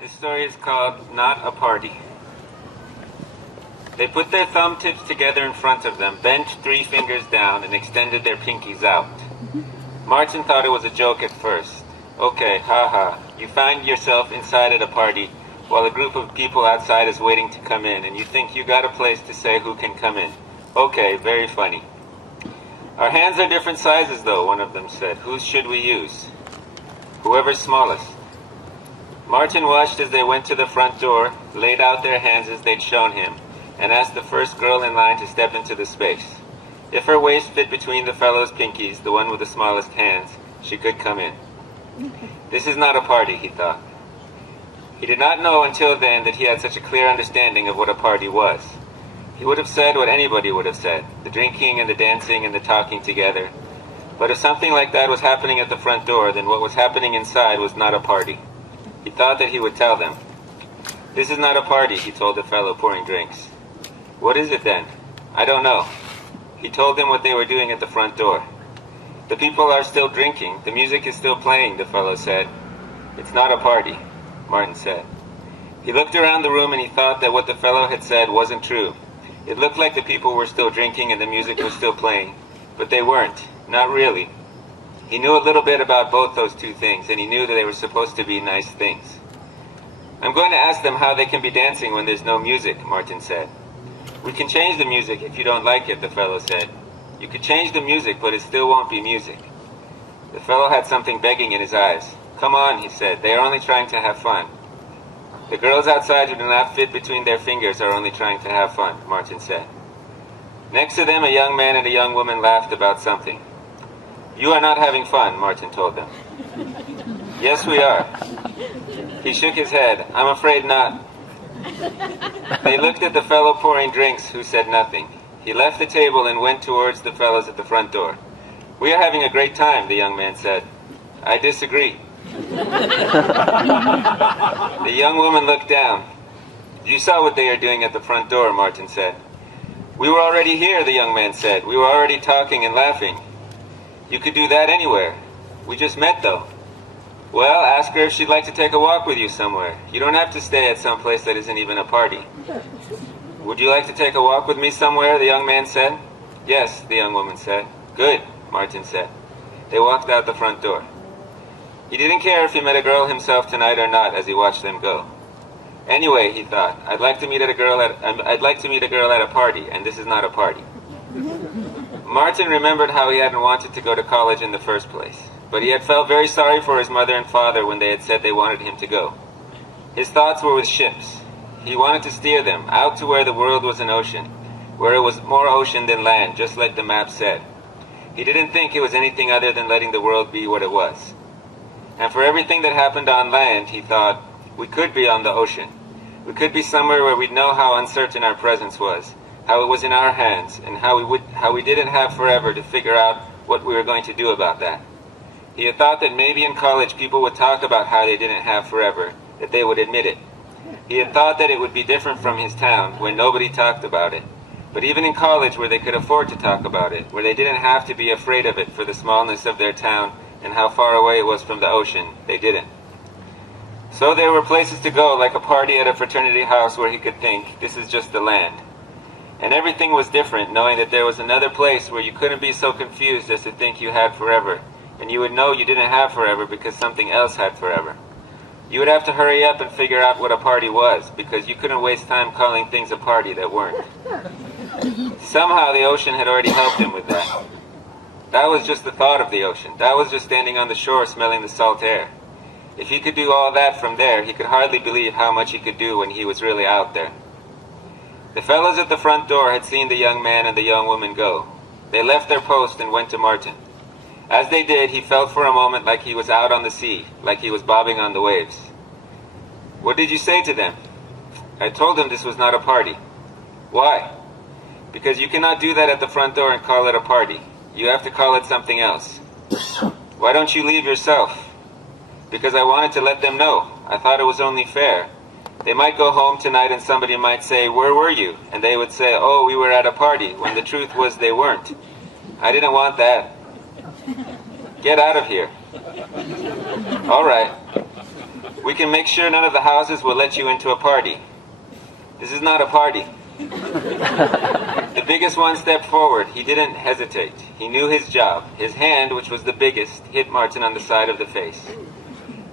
This story is called Not a Party. They put their thumb tips together in front of them, bent 3 fingers down, and extended their pinkies out. Martin thought it was a joke at first. Okay, haha, you find yourself inside at a party while a group of people outside is waiting to come in, and you think you got a place to say who can come in. Okay, very funny. Our hands are different sizes though, one of them said. Whose should we use? Whoever's smallest. Martin watched as they went to the front door, laid out their hands as they'd shown him, and asked the first girl in line to step into the space. If her waist fit between the fellow's pinkies, the one with the smallest hands, she could come in. This is not a party, he thought. He did not know until then that he had such a clear understanding of what a party was. He would have said what anybody would have said, the drinking and the dancing and the talking together. But if something like that was happening at the front door, then what was happening inside was not a party. He thought that he would tell them. This is not a party, he told the fellow pouring drinks. What is it then? I don't know. He told them what they were doing at the front door. The people are still drinking. The music is still playing, the fellow said. It's not a party, Martin said. He looked around the room and he thought that what the fellow had said wasn't true. It looked like the people were still drinking and the music was still playing. But they weren't. Not really. He knew a little bit about both those two things, and he knew that they were supposed to be nice things. I'm going to ask them how they can be dancing when there's no music, Martin said. We can change the music if you don't like it, the fellow said. You could change the music, but it still won't be music. The fellow had something begging in his eyes. Come on, he said. They are only trying to have fun. The girls outside who do not fit between their fingers are only trying to have fun, Martin said. Next to them, a young man and a young woman laughed about something. You are not having fun, Martin told them. Yes, we are. He shook his head. I'm afraid not. They looked at the fellow pouring drinks, who said nothing. He left the table and went towards the fellows at the front door. We are having a great time, the young man said. I disagree. The young woman looked down. You saw what they are doing at the front door, Martin said. We were already here, the young man said. We were already talking and laughing. You could do that anywhere. We just met, though. Well, ask her if she'd like to take a walk with you somewhere. You don't have to stay at some place that isn't even a party. Would you like to take a walk with me somewhere, the young man said. Yes, the young woman said. Good, Martin said. They walked out the front door. He didn't care if he met a girl himself tonight or not as he watched them go. Anyway, he thought, I'd like to meet a girl at a party, and this is not a party. Martin remembered how he hadn't wanted to go to college in the first place, but he had felt very sorry for his mother and father when they had said they wanted him to go. His thoughts were with ships. He wanted to steer them out to where the world was an ocean, where it was more ocean than land, just like the map said. He didn't think it was anything other than letting the world be what it was. And for everything that happened on land, he thought, we could be on the ocean. We could be somewhere where we'd know how uncertain our presence was, how it was in our hands, and how we didn't have forever to figure out what we were going to do about that. He had thought that maybe in college people would talk about how they didn't have forever, that they would admit it. He had thought that it would be different from his town, where nobody talked about it. But even in college, where they could afford to talk about it, where they didn't have to be afraid of it for the smallness of their town and how far away it was from the ocean, they didn't. So there were places to go, like a party at a fraternity house where he could think, this is just the land. And everything was different, knowing that there was another place where you couldn't be so confused as to think you had forever, and you would know you didn't have forever because something else had forever. You would have to hurry up and figure out what a party was, because you couldn't waste time calling things a party that weren't. Somehow the ocean had already helped him with that. That was just the thought of the ocean. That was just standing on the shore smelling the salt air. If he could do all that from there, he could hardly believe how much he could do when he was really out there. The fellows at the front door had seen the young man and the young woman go. They left their post and went to Martin. As they did, he felt for a moment like he was out on the sea, like he was bobbing on the waves. What did you say to them? I told them this was not a party. Why? Because you cannot do that at the front door and call it a party. You have to call it something else. Why don't you leave yourself? Because I wanted to let them know. I thought it was only fair. They might go home tonight and somebody might say, where were you? And they would say, oh, we were at a party, when the truth was they weren't. I didn't want that. Get out of here. All right. We can make sure none of the houses will let you into a party. This is not a party. The biggest one stepped forward. He didn't hesitate. He knew his job. His hand, which was the biggest, hit Martin on the side of the face.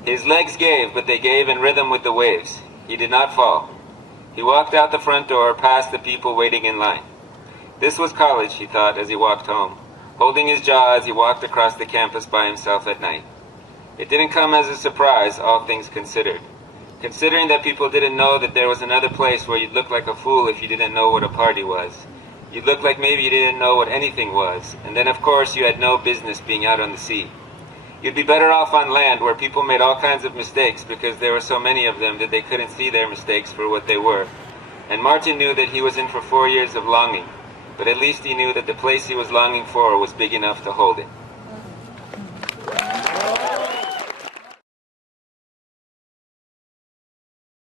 His legs gave, but they gave in rhythm with the waves. He did not fall. He walked out the front door, past the people waiting in line. This was college, he thought, as he walked home, holding his jaw as he walked across the campus by himself at night. It didn't come as a surprise, all things considered. Considering that people didn't know that there was another place where you'd look like a fool if you didn't know what a party was. You'd look like maybe you didn't know what anything was, and then of course you had no business being out on the sea. You'd be better off on land where people made all kinds of mistakes because there were so many of them that they couldn't see their mistakes for what they were. And Martin knew that he was in for 4 years of longing, but at least he knew that the place he was longing for was big enough to hold it.